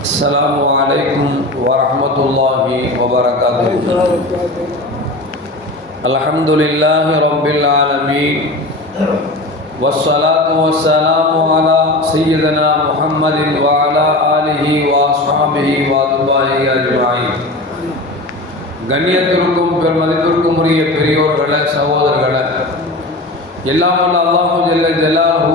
السلام عليكم ورحمة الله وبركاته الحمد لله رب العالمين والصلاة والسلام على سيدنا محمد وعلى آله وأصحابه وأتباعه أجمعين கண்ணியத்திற்கும் பெருமதிப்பிற்கும் உரிய பெரியோர்களே சகோதரர்களே எல்லாம் வல்ல அல்லாஹு ஜல்ல ஜலாஹு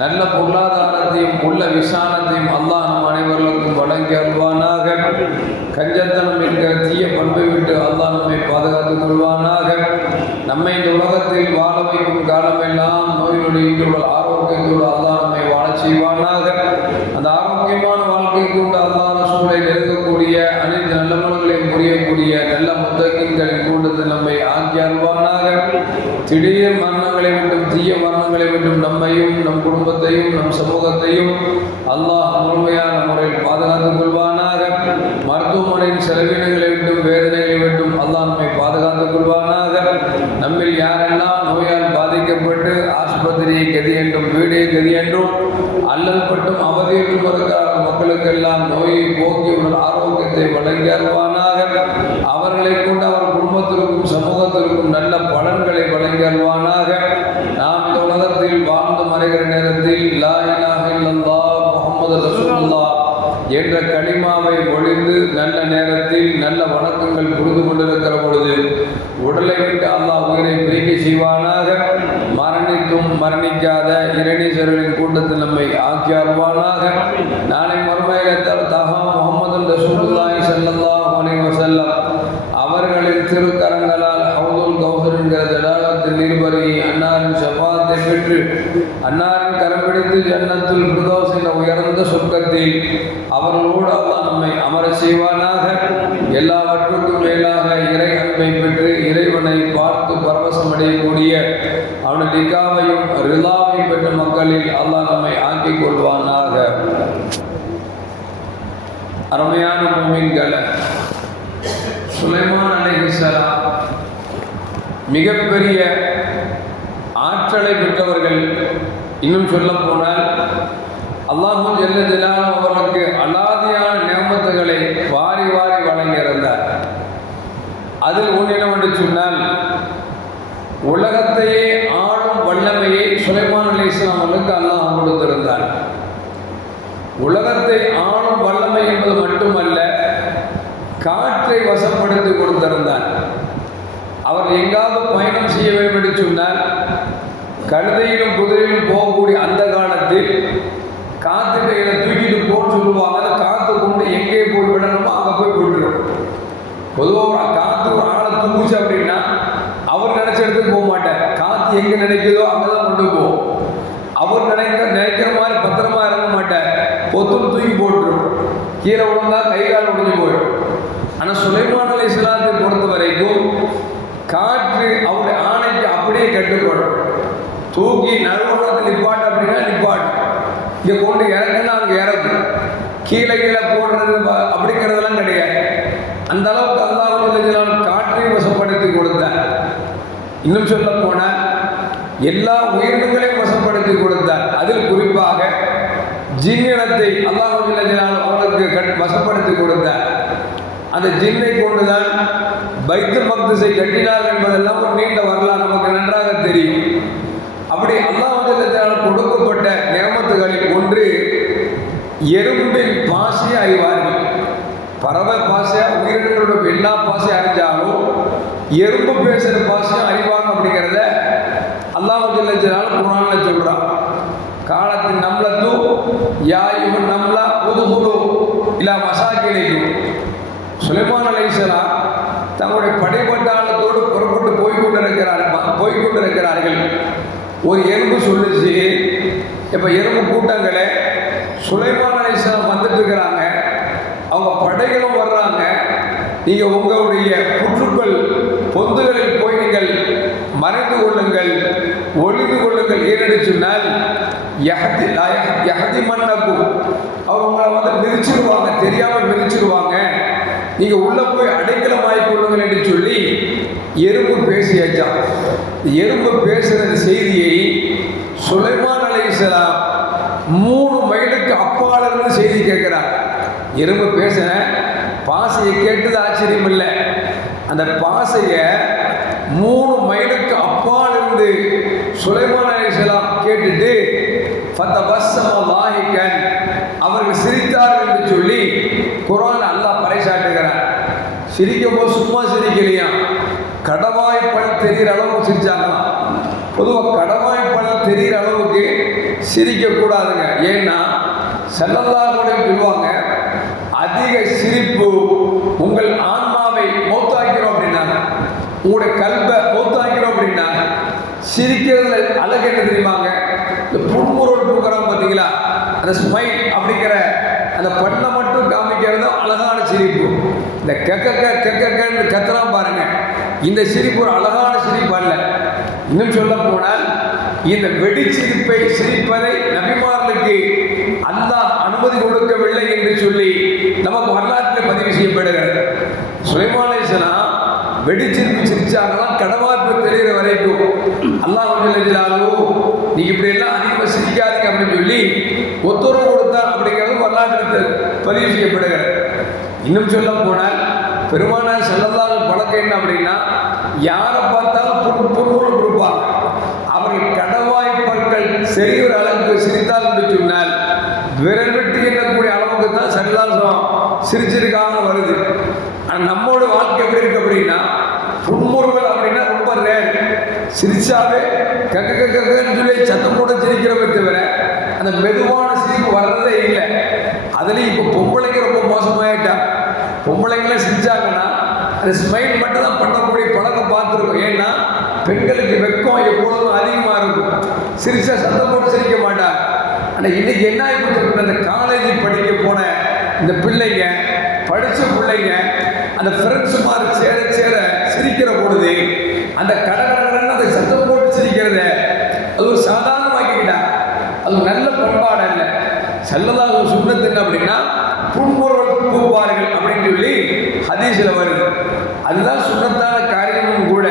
நல்ல பொருளாதாரத்தையும் உள்ள விசாலத்தையும் அல்லாஹ் நம் அனைவர்களுக்கும் வழங்கி அருள்வானாக. கஞ்சத்தனம் என்கிற தீய பண்பை விட்டு அல்லாஹ் நம்மை பாதுகாத்துக் கொள்வானாக. நம்மை இந்த உலகத்தில் வாழ வைக்கும் காலமெல்லாம் நோய் நொடியுள்ள ஆரோக்கியத்தோடு அல்லாஹ் நம்மை செய்வானாக. அந்த ஆரோக்கியமான வாழ்க்கை உண்டு அல்லாஹ் சூழலை நெருங்கக்கூடிய அனைத்து நல்ல மனங்களையும் புரியக்கூடிய நல்ல முத்தகங்களின் கூட்டத்தில் நம்மை ஆக்கி அருள்வானாக. திடீர் மரணங்களை விட்டும் தீய மரணங்களை விட்டும் நம்மையும் நம் குடும்பத்தையும் நம் சமூகத்தையும் அல்லாஹ் முழுமையான முறையில் பாதுகாத்துக் கொள்வானாக. மருத்துவமனையின் செலவினங்களை விட்டும் வேதனைகளை விட்டும் அல்லாஹ் நம்மை பாதுகாத்துக் கொள்வானாக. நம்மில் யாரெல்லாம் நோயால் பாதிக்கப்பட்டு ஆஸ்பத்திரியை கதி என்றும் வீடே கதி என்றும் அல்லல் பட்டும் அவதியிலும் மக்களுக்கெல்லாம் நோயை போக்கி உள்ள ஆரோக்கியத்தை வழங்கி அருள்வானாக. அவர்களை கொண்டு அவர் குடும்பத்திற்கும் சமூகத்திற்கும் நல்ல பலன்களை வழங்கி அருள்வானாக. நாம் இந்த உலகத்தில் வாழ்ந்து மறைகிற நேரத்தில் லா இலாஹ முகமது முஹம்மது ரசூலுல்லாஹ் என்ற களிமாவை ஒழிந்து நல்ல நேரத்தில் நல்ல வணக்கங்கள் புரிந்து கொண்டிருக்கிற பொழுது உடலை விட்டு அல்லாஹ் உயிரை பிரிக்க செய்வானாக. மரணித்தும் மரணிக்காத இரணீஸ்வரரின் கூட்டத்தில் நம்மை ஆக்கி அருவானாக நாளை மறுமையில தகா முகமது ரசூலுல்லாஹி ஸல்லல்லாஹு அலைஹி வஸல்லம். அவர்களின் திருக்கரங்களால் ஹவுதுல் கௌசர் என்கிற ஜடாகத்தில் நீர்பருகி அன்னாரின் சபாத்தை பெற்று அன்னாரின் கரம் பிடித்து ஜன்னத்துல் பிரதோஸ் என்ற உயர்ந்த சொர்க்கத்தில் அவர்களோடு அல்லாஹ் நம்மை அமர செய்வானாக. எல்லாவற்றுக்கும் மேலாக இறை அன்பை பெற்று இறைவனை பார்த்து பரவசமடையக்கூடிய அவன் அவனது நிகாவையும் ரிலாவையும் பெற்ற மக்களில் அல்லாஹ் நம்மை ஆக்கிக் கொள்வானாக. அருமையான மூமின்களை சுலைமான் அலைஹிஸ்ஸலாம் மிகப்பெரிய ஆற்றலை பெற்றவர்கள் இன்னும் சொல்ல போனால் அல்லாஹும் ஜெல்ல ஜலால் அவர்களுக்கு அலாதியான நியமத்துகளை வாரி வாரி வழங்கியிருந்தார். அதில் ஒன்றினம் என்று சொன்னால் உலகத்தையே சுலைமான் இஸ்லாம் அவர்களுக்கு அல்லாஹ் கொடுத்திருந்தார். உலகத்தை ஆளும் வல்லமை என்பது மட்டுமல்ல காற்றை வசப்படுத்தி கொடுத்திருந்தார். அவர் எங்காவது பயணம் செய்ய வேண்டும் என்று சொன்னால் கழுதையிலும் குதிரையிலும் போகக்கூடிய அந்த காலத்தில் காத்துக்கையில தூக்கிட்டு போட்டு சொல்லுவாங்க. அதை காத்து கொண்டு எங்கே போய் விடணுமோ அங்கே போய் விட்டுரும். பொதுவாக காத்து ஒரு ஆளை தூக்குச்சு அப்படின்னா அவர் நினைச்ச இடத்துக்கு போக மாட்டார். காத்து எங்கே நினைக்குதோ அங்கே தான் கொண்டு போகும். அவர் நினைக்க நினைக்கிற மாதிரி பத்திரமா இறங்க மாட்டார். பொத்துன்னு தூக்கி போட்டுரும். கீழே விழுந்தா கை கால் உடைஞ்சு போயிடும். ஆனால் சுலைமான் அலை இஸ்லாத்தை பொறுத்த வரைக்கும் காற்று அவருடைய ஆணைக்கு அப்படியே கட்டுப்படும். தூக்கி நறுமணத்தில் நிப்பாட்டு அப்படின்னா நிப்பாட்டு. இங்கே கொண்டு இறங்குனா அங்கே இறக்கும் கீழே கீழே போடுறது அப்படிங்கிறதெல்லாம் கிடையாது. அந்த அளவுக்கு அல்லாஹ் காற்றை வசப்படுத்தி கொடுத்தார். இன்னும் சொல்ல போனால் எல்லா உயிரினங்களையும் ஏற்படுத்தி கொடுத்தார். அதில் குறிப்பாக ஜின்னினத்தை அல்லாஹ் அவனுக்கு கட்- வசப்படுத்தி கொடுத்தார். அந்த ஜின்னை கொண்டுதான் பைத்து மக்தஸை கட்டினார் என்பதெல்லாம் ஒரு நீண்ட வரலாறு நமக்கு நன்றாக தெரியும். அப்படி அல்லாஹ் கொடுக்கப்பட்ட நியமத்துகளில் ஒன்று எறும்பின் பாசியை அறிவார்கள் பறவை பாசையா உயிரினங்களோட எல்லா பாசையும் அறிஞ்சாலும் எறும்பு பேசுகிற பாசையும் அறிவாங்க அப்படிங்கிறத அல்லாஹ் ஜல்ல குரான்ல சொல்றான் காலத்தின் நம்மளத்து யாயும் நம்மளா உதுகுரு இல்லா மசாக்கிலைக்கும் சுலைமான் அலைசலா தங்களுடைய படைப்பட்டாளத்தோடு புறப்பட்டு போய்கொண்டிருக்கிறார் போய்கொண்டிருக்கிறார்கள் ஒரு எறும்பு சொல்லுச்சு. இப்போ எறும்பு கூட்டங்களே சுலைமான் அலைசலாம் வந்துட்டு இருக்கிறாங்க. அவங்க படைகளும் வர்றாங்க. நீங்கள் உங்களுடைய புற்றுக்கள் மறைந்து கொள்ளுங்கள். ஒளிந்து ஏனென்று சொன்னால் யஹதி யஹதி அவர் உங்களை வந்து மிதிச்சிருவாங்க தெரியாமல் மிதிச்சிருவாங்க. நீங்க உள்ள போய் அடைக்கலம் கொள்ளுங்கள் என்று சொல்லி எறும்பு பேசியாச்சா? எறும்பு பேசுகிற செய்தியை சுலைமான் அலைஹிஸ்ஸலாம் மூணு மைலுக்கு அப்பால் இருந்து செய்தி கேட்கிறார். எறும்பு பேச பாசையை கேட்டது ஆச்சரியம் இல்லை அந்த பாசையை மூணு மைலுக்கு அப்பால் இருந்து சுலைமான் கேட்டுட்டு ஃபத்த பஸ்ஸம லாஹிகன் அவர்கள் சிரித்தார்கள் என்று சொல்லி குரான் அல்லாஹ் பறைசாட்டுகிறார் சிரிக்கும் போது சும்மா சிரிக்கலையா? கடவாய் பழம் தெரிகிற அளவுக்கு சிரிச்சாங்களாம் பொதுவாக கடவாய் பழம் தெரிகிற அளவுக்கு சிரிக்கக்கூடாதுங்க. ஏன்னா செல்லல்லா கூட சொல்லுவாங்க அதிக சிரிப்பு உங்கள் ஆன்மாவை மௌத்தாக்கிறோம் உங்களுடைய கல்வை மௌத்தாக்கிறோம் அப்படின்னா சிரிக்கிறதுல அழகு என்ன தெரியுமாங்க? இந்த புன்முறுவல் கொடுக்குறாங்க பார்த்தீங்களா? அந்த ஸ்மைல் அப்படிங்கிற அந்த பண்ணை மட்டும் காமிக்கிறது அழகான சிரிப்பு. இந்த கெக்க கெக்கன்னு கத்துறான் பாருங்க. இந்த சிரிப்பு ஒரு அழகான சிரிப்பு அல்ல. இன்னும் சொல்ல போனால் இந்த வெடிச்சிரிப்பை சிரிப்பதை நபிமார்களுக்கு அல்லாஹ் அனுமதி கொடுக்கவில்லை என்று சொல்லி நமக்கு வரலாற்றில் பதிவு செய்யப்படுகிறது. சுலைமானேசனா வெடிச்சிருப்பு சிரிச்சாங்களாம் கடவாய்ப்பு தெரிகிற வரைக்கும். அல்லாஹ் ஜல்லாலு நீ இப்படி எல்லாம் அதிகமாக சிரிக்காதீங்க அப்படின்னு சொல்லி ஒத்துறவு கொடுத்தார் அப்படிங்கிறது வரலாற்று பதிவு செய்யப்படுகிறது. இன்னும் சொல்ல போனால் பெருமானார் செல்லல்லாத பழக்கம் என்ன அப்படின்னா யாரை பார்த்தாலும் புன் புன்முறுவல் கொடுப்பாங்க. அவர்கள் கடவாய்ப்பற்கள் சரிகிற அளவுக்கு சிரித்தால் என்று சொன்னால் விரல் வெட்டி எண்ணக்கூடிய அளவுக்கு தான் சரிதாசம் சிரிச்சிருக்காங்க வருது. ஆனால் நம்மளோட வாழ்க்கை எப்படி இருக்கு அப்படின்னா புன்முறுவல் அப்படின்னா ரொம்ப ரேர் சிரிச்சாவே கக்க கக்கன்னு சொல்லி சத்தம் போட சிரிக்கிறவங்க தவிர அந்த மெதுவான சிரிப்பு வர்றதே இல்லை. அதுலேயும் இப்போ பொம்பளைங்க ரொம்ப மோசமாயிட்டாங்க பொம்பளைங்களே சிரிச்சாங்கன்னா அந்த ஸ்மைல் மட்டும் தான் பண்ணக்கூடிய பழக்கம் பார்த்துருக்கோம். ஏன்னா பெண்களுக்கு வெக்கம் எப்பொழுதும் அதிகமாக இருக்கும். சிரிச்சா சத்தம் போட்டு சிரிக்க மாட்டாங்க ஆனால் இன்னைக்கு என்ன ஆகிப்பட்டு அந்த காலேஜ் படிக்க போன இந்த பிள்ளைங்க படித்த பிள்ளைங்க அந்த ஃப்ரெண்ட்ஸ் மாதிரி சேர சேர சிரிக்கிற பொழுது அந்த கடகடன்னு அந்த சத்தம் போட்டு சிரிக்கிறத அது ஒரு சாதாரணமாக்கிக்கிட்டாங்க அது நல்ல பண்பாடு அல்ல செல்லதாக சுண்ணத்து என்ன அப்படின்னா புன்முறுவல் பூப்பார்கள் அப்படின்னு சொல்லி ஹதீஸில் வருது. அதுதான் சுண்ணத்தான காரியமும் கூட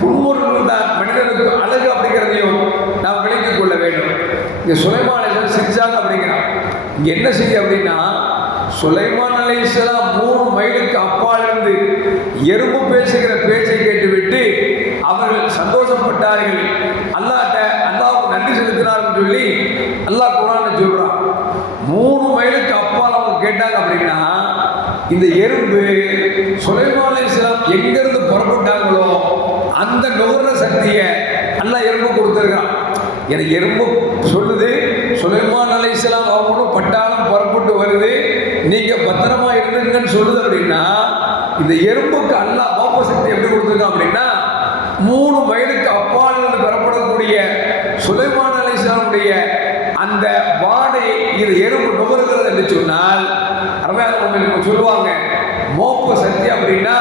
புன்முறுவல் தான் மனிதனுக்கு அழகு அப்படிங்கிறதையும் நாம் விளங்கிக் கொள்ள வேண்டும். இங்கே சுலைமான சிரிச்சாங்க அப்படிங்கிறான். இங்கே என்ன செய்ய அப்படின்னா சுலைமான் அலைஹிஸ்ஸலாம் மூணு மைலுக்கு அப்பால் இருந்து எறும்பு பேசுகிற பேச்சை கேட்டுவிட்டு அவர்கள் சந்தோஷப்பட்டார்கள். அல்லாட்ட அல்லாவுக்கு நன்றி செலுத்தினார்கள் சொல்லி அல்லாஹ் குரான் சொல்றான். மூணு மைலுக்கு அப்பால் அவங்க கேட்டாங்க அப்படின்னா இந்த எறும்பு சுலைமான் அலைஹிஸ்ஸலாம் எங்கிருந்து புறப்பட்டாங்களோ அந்த கௌரவ சக்தியை அல்லாஹ் எறும்பு கொடுத்துருக்கான் எனக்கு எறும்பு சொல்லுது சுலைமான் அலைஹிஸ்ஸலாம் அவங்களும் பட்டாளம் புறப்பட்டு வருது. நீங்க பத்திரமா இருந்துங்கன்னு சொல்லுது அப்படின்னா இந்த எறும்புக்கு அல்லா மோப்ப சக்தி எப்படி கொடுத்துருக்கான் அப்படின்னா மூணு வயதுக்கு அப்பால் இருந்து பெறப்படக்கூடிய சுலைமான் அலிஸ்லாமுடைய அந்த வாடை இது எறும்பு நுகர்கிறது என்று சொன்னால் அருமையான சொல்லுவாங்க மோப்ப சக்தி அப்படின்னா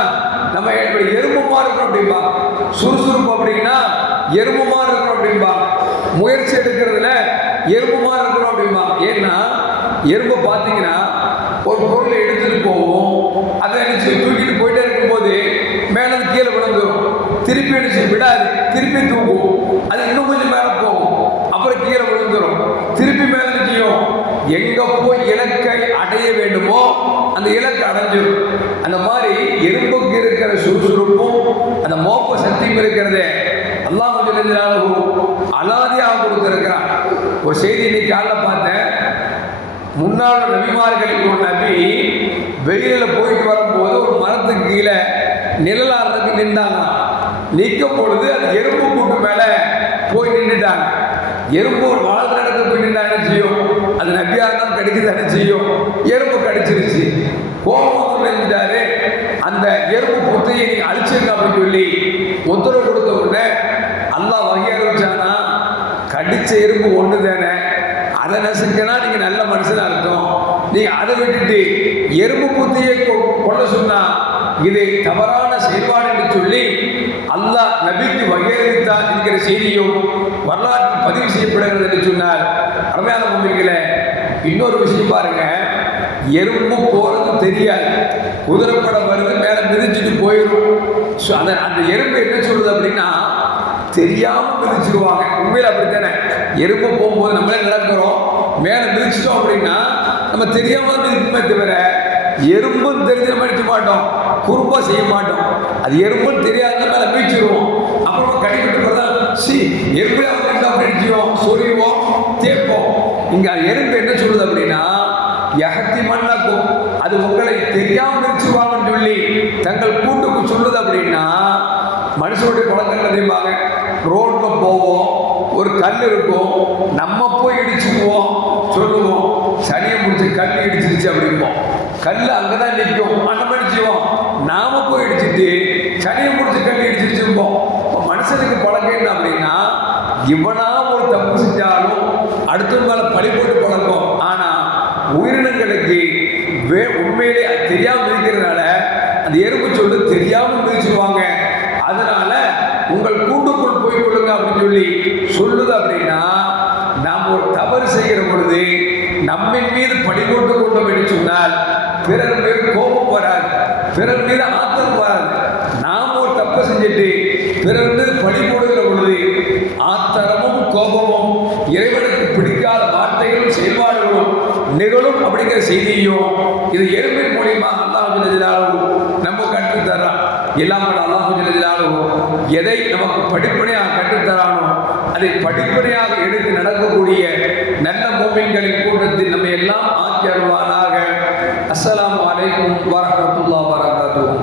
நம்ம எப்படி எறும்புமா இருக்கணும் அப்படிம்பா சுறுசுறுப்பு அப்படின்னா எறும்புமா இருக்கணும் அப்படிம்பா முயற்சி எடுக்கிறதுல எறும்புமா இருக்கணும் அப்படிம்பா. ஏன்னா எறும்பு பார்த்தீங்கன்னா ஒரு பொருளை எடுத்துட்டு போவோம். அதை நினைச்சு தூக்கிட்டு போயிட்டே இருக்கும்போது மேலே கீழே விழுந்துரும். திருப்பி அடிச்சு விடாது. திருப்பி தூக்கும் அது இன்னும் கொஞ்சம் மேலே போகும். அப்புறம் கீழே விழுந்துரும். திருப்பி மேலே செய்யும்? எங்கே போய் இலக்கை அடைய வேண்டுமோ அந்த இலக்கை அடைஞ்சிடும் அந்த மாதிரி எறும்புக்கு இருக்கிற சுறுசுறுப்பும் அந்த மோப்ப சக்தியும் இருக்கிறதே. அல்லாஹ் கொஞ்சம் அலாதியாக கொடுத்துருக்கிறான். ஒரு செய்தி இன்னைக்கு காலைல பார்த்தேன். முன்னாள் நபிமார்களில் ஒரு நபி வெயிலில் போயிட்டு வரும்போது ஒரு மரத்துக்கு கீழே நிழலாடுறதுக்கு நின்றாங்க நிற்கும் பொழுது அது எறும்பு கூட்டு மேலே போய் நின்றுட்டாங்க. எறும்பு ஒரு வாழ்ந்த இடத்துல போய் நின்றாங்க செய்யும்? அது நபியாக இருந்தாலும் கடிக்குது என்ன செய்யும்? எறும்பு கடிச்சிருச்சு. கோபம் நின்றுட்டாரு. அந்த எறும்பு புத்தையை நீங்கள் அழிச்சிருங்க அப்படின்னு சொல்லி உத்தரவு கொடுத்த உடனே அல்லா வகை அறிவிச்சானா கடிச்ச எறும்பு ஒன்று தானே அதை நசுக்கினா நீங்க நல்ல மனுஷனா இருக்கும் நீங்க அதை விட்டுட்டு எறும்பு புத்தியை கொ- கொள்ள சொன்னா இது தவறான செயல்பாடு என்று சொல்லி அல்லாஹ் நபிக்கு வகையளித்தார் என்கிற செய்தியும் வரலாற்றில் பதிவு செய்யப்படுகிறது என்று சொன்னார். அருமையான முன்னிகளை இன்னொரு விஷயம் பாருங்க. எறும்பு போறது தெரியாது. குதிரைப்படம் வருது மேலே மிதிச்சுட்டு போயிடும் ஸோ அந்த அந்த எறும்பு என்ன சொல்லுது அப்படின்னா தெரியாம மிதிச்சிருவாங்க. உண்மையில் அப்படித்தானே? எறும்பு போகும்போது நம்மளே நடக்கிறோம். மேலே மிதிச்சிட்டோம் அப்படின்னா நம்ம தெரியாமல் தான் மிதிக்குமே தவிர எறும்பும் தெரிஞ்ச மடிக்க மாட்டோம். குறும்பாக செய்ய மாட்டோம். அது எறும்பும் தெரியாத மேலே மிதிச்சிருவோம் அப்புறம் கடிக்கிட்டு தான் சி எறும்பு அவங்க அடிச்சிவோம் சொறிவோம் தேய்ப்போம். இங்க அது எறும்பு என்ன சொல்லுது அப்படின்னா எகத்தி மண்ணக்கும் அது உங்களை தெரியாமல் மிதிச்சிருவாங்கன்னு சொல்லி தங்கள் கூட்டுக்கு சொல்லுது அப்படின்னா மனுஷனுடைய பழக்கங்கள் தெரியுமாங்க ரோட்டில் போவோம். ஒரு கல் இருக்கும். நம்ம போய் இடிச்சுக்குவோம். சொல்லுவோம் சனியை முடிச்சு கல் இடிச்சிருச்சு அப்படிம்போம். கல் அங்கே தான் நிற்கும் நம்ம இடிச்சுவோம் நாம போய் இடிச்சிட்டு சனியை முடிச்சு கல் இடிச்சிருச்சுப்போம் மனுஷனுக்கு பழக்கம் என்ன அப்படின்னா இவனா ஒரு தப்பு செஞ்சாலும் அடுத்த மேல பழி போட்டு பழக்கம். ஆனா உயிரினங்களுக்கு வே உண்மையிலே தெரியாமல் இருக்கிறதுனால அந்த எறும்பு சொல்லு தெரியாமல் மிதிச்சிருவாங்க அதனால உங்கள் கூண்டுக்குள் போய் கொள்ளுங்க அப்படின்னு சொல்லி சொல்லுது அப்படின்னா நாம் ஒரு தவறு செய்கிற பொழுது நம்மின் மீது பழி கொண்டோம் என்று சொன்னால் பிறர் மீது கோபம் வராது பிறர் மீது ஆத்திரம் வராது. நாம் ஒரு தப்பு செஞ்சுட்டு பிறர் மீது பழி போடுகிற பொழுது ஆத்திரமும் கோபமும் இறைவனுக்கு பிடிக்காத வார்த்தைகளும் செயல்பாடுகளும் நிகழும் அப்படிங்கிற செய்தியும் இது எருமை மூலியமாக அல்லாஹ் ஜிலஜிலாலும் நம்ம கற்றுத்தரான் எல்லாம் எதை நமக்கு படிப்படியாக கற்றுத்தரானோ அதை படிப்படியாக எடுத்து நடக்கக்கூடிய நல்ல மூமின்களின் கூட்டத்தில் நம்ம எல்லாம் ஆக்கி அருள்வானாக அஸ்ஸலாமு அலைக்கும் வரஹ்மத்துல்லாஹி வரகாத்துஹு.